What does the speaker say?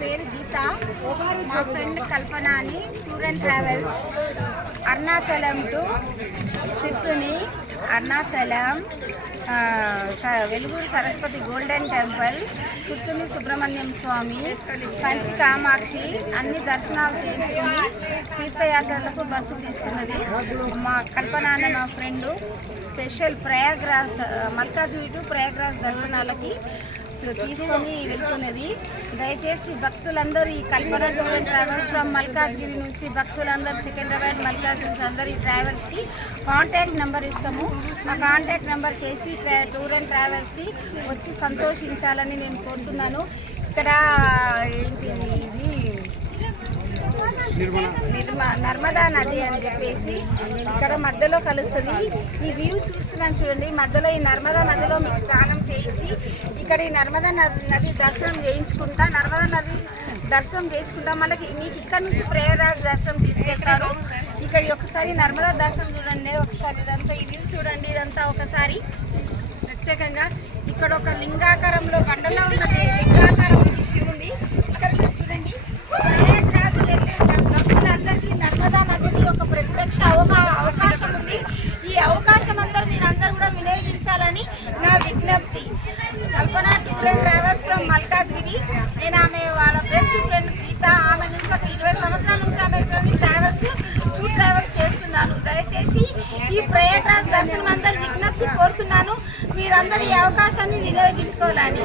పేరు గీత. మా ఫ్రెండ్ కల్పన అని tour and travels Arunachalam to Tiruttani, Arunachalam, వెలుగురు సరస్వతి గోల్డెన్ టెంపుల్, తిత్తుని సుబ్రహ్మణ్యం స్వామి, కంచి కామాక్షి అన్ని దర్శనాలు చేయించుకొని తీర్థయాత్రలకు బస్సు తీస్తున్నది. మా కల్పన అనే మా friend special Prayagraj Malkajgiri to Prayagraj దర్శనాలకి తీసుకొని వెళ్తున్నది. దయచేసి భక్తులందరూ ఈ Kalpana tour and travels from Malkajgiri నుంచి భక్తులందరూ సికింద్రాబాద్ మల్కాజ్గిరి నుంచి అందరూ ఈ ట్రావెల్స్కి కాంటాక్ట్ నెంబర్ ఇస్తాము. ఆ కాంటాక్ట్ నెంబర్ చేసి టూర్ అండ్ ట్రావెల్స్కి వచ్చి సంతోషించాలని నేను కోరుతున్నాను. ఇక్కడ ఏంటిది ఇది నర్మదా నది అని చెప్పేసి ఇక్కడ మధ్యలో కలుస్తుంది. ఈ వ్యూ చూస్తున్నాను చూడండి. మధ్యలో ఈ నర్మదా నదిలో మీకు స్నానం చేయించి ఇక్కడ ఈ నర్మదా నది దర్శనం చేయించుకుంటా, నర్మదా నది దర్శనం చేయించుకుంటా మళ్ళీ మీకు ఇక్కడ నుంచి ప్రయాగరాజ్ దర్శనం తీసుకెళ్తారు. ఇక్కడ ఒకసారి నర్మదా దర్శనం చూడండి, ఒకసారి ఇదంతా ఈ వ్యూ చూడండి. ఇదంతా ఒకసారి ప్రత్యేకంగా ఇక్కడ ఒక లింగాకారంలో బండలో ఉన్న లింగాకారం శివుంది. ఇక్కడ చూడండి, ప్రయాగరాజ్ వెళ్ళే భక్తులందరికీ నర్మదా నదిది ఒక ప్రత్యక్ష అవకాశం ఉంది. ఈ అవకాశం అందరూ మీరందరూ కూడా వినియోగించాలని నా విజ్ఞప్తి. Kalpana tour and travels from Malkajgiri. నేను ఆమె వాళ్ళ బెస్ట్ ఫ్రెండ్ గీత. ఆమె నుంచి ఒక 20 సంవత్సరాల నుంచి ఆమె టూర్ ట్రావెల్స్ చేస్తున్నాను. దయచేసి ఈ ప్రయాగరాజ్ దర్శనం అందరూ విజ్ఞప్తి కోరుతున్నాను. మీరందరూ ఈ అవకాశాన్ని వినియోగించుకోవాలని.